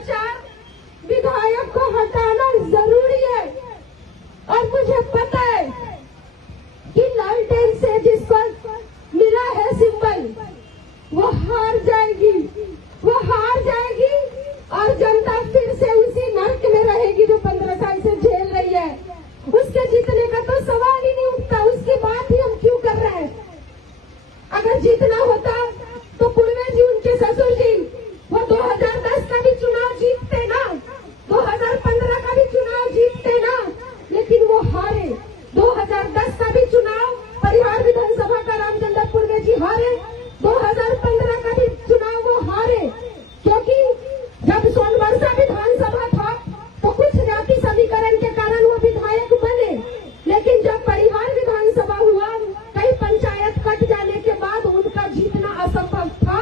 भ्रष्टाचार, विधायक को हटाना जरूरी है। और मुझे पता है कि लालटेन से जिस पर मिला है सिंबल, वो हार जाएगी, वो हार जाएगी और जनता फिर से उसी नर्क में रहेगी जो 15 साल से झेल रही है। उसके जीतने का तो सवाल ही नहीं उठता, उसकी बात ही हम क्यों कर रहे हैं। अगर जीतना होता तो पूर्वे जी, उनके ससुर जी, वो 2010 का भी चुनाव जीतते ना, 2015 का भी चुनाव जीतते ना, लेकिन वो हारे। 2010 का भी चुनाव परिहार विधानसभा का रामचंद्र पूर्वे जी हारे, 2015 का भी चुनाव वो हारे, क्योंकि जब सोनवर्षा विधानसभा था तो कुछ जाति समीकरण के कारण वो विधायक बने, लेकिन जब परिहार विधानसभा हुआ, कई पंचायत कट जाने के बाद उनका जीतना असंभव था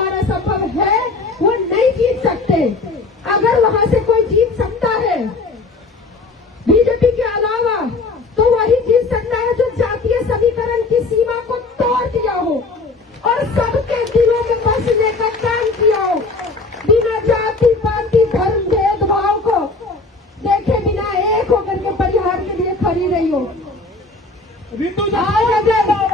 और असंभव है, वो नहीं जीत सकते। अगर वहां से कोई जीत सकता है बीजेपी के अलावा, तो वही जीत सकता है जो जातीय समीकरण की सीमा को तोड़ दिया हो और सबके दिलों में बसने का काम किया हो, बिना जाति पाति धर्म भेदभाव को देखे बिना एक होकर के परिहार के लिए खड़ी रही हो। रितु आज अगर